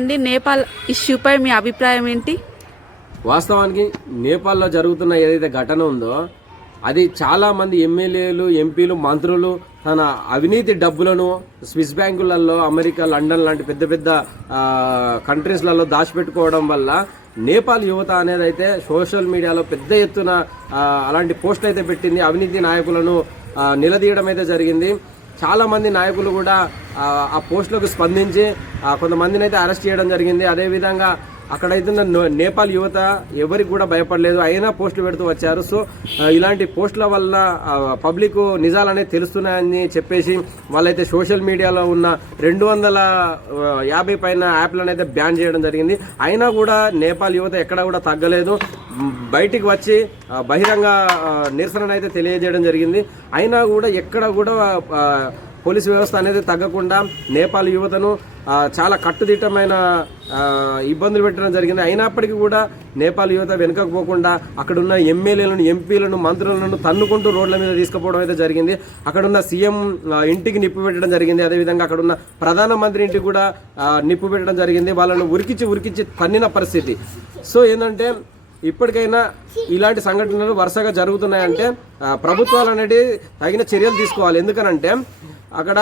అండి నేపాల్ ఇష్యూపై మీ అభిప్రాయం ఏంటి? వాస్తవానికి నేపాల్లో జరుగుతున్న ఏదైతే ఘటన ఉందో అది చాలా మంది ఎమ్మెల్యేలు, ఎంపీలు, మంత్రులు తన అవినీతి డబ్బులను స్విస్ బ్యాంకులలో, అమెరికా, లండన్ లాంటి పెద్ద పెద్ద కంట్రీస్లలో దాచిపెట్టుకోవడం వల్ల నేపాల్ యువత అనేది అయితే సోషల్ మీడియాలో పెద్ద ఎత్తున అలాంటి పోస్టులు అయితే పెట్టింది. అవినీతి నాయకులను నిలదీయడం అయితే జరిగింది. చాలా మంది నాయకులు కూడా ఆ పోస్టులకు స్పందించి కొంతమందిని అయితే అరెస్ట్ చేయడం జరిగింది. అదేవిధంగా అక్కడైతే నేపాల్ యువత ఎవరికి కూడా భయపడలేదు, అయినా పోస్టులు పెడుతూ వచ్చారు. సో ఇలాంటి పోస్టుల వల్ల పబ్లిక్ నిజాలనేది తెలుస్తున్నాయని చెప్పేసి వాళ్ళైతే సోషల్ మీడియాలో ఉన్న 250 పైన యాప్లను అయితే బ్యాన్ చేయడం జరిగింది. అయినా కూడా నేపాల్ యువత ఎక్కడ కూడా తగ్గలేదు, బయటికి వచ్చి బహిరంగ నిరసన అయితే తెలియజేయడం జరిగింది. అయినా కూడా ఎక్కడ కూడా పోలీసు వ్యవస్థ అనేది తగ్గకుండా నేపాల్ యువతను చాలా కట్టుదిట్టమైన ఇబ్బందులు పెట్టడం జరిగింది. అయినప్పటికీ కూడా నేపాల్ యువత వెనుకపోకుండా అక్కడున్న ఎమ్మెల్యేలను, ఎంపీలను, మంత్రులను తన్నుకుంటూ రోడ్ల మీద తీసుకుపోవడం అయితే జరిగింది. అక్కడున్న సీఎం ఇంటికి నిప్పు పెట్టడం జరిగింది. అదేవిధంగా అక్కడున్న ప్రధానమంత్రి ఇంటికి కూడా నిప్పు పెట్టడం జరిగింది. వాళ్ళను ఉరికించి తన్నిన పరిస్థితి. సో ఏంటంటే ఇప్పటికైనా ఇలాంటి సంఘటనలు వరుసగా జరుగుతున్నాయంటే ప్రభుత్వాలు అనేవి తగిన చర్యలు తీసుకోవాలి. ఎందుకనంటే అక్కడ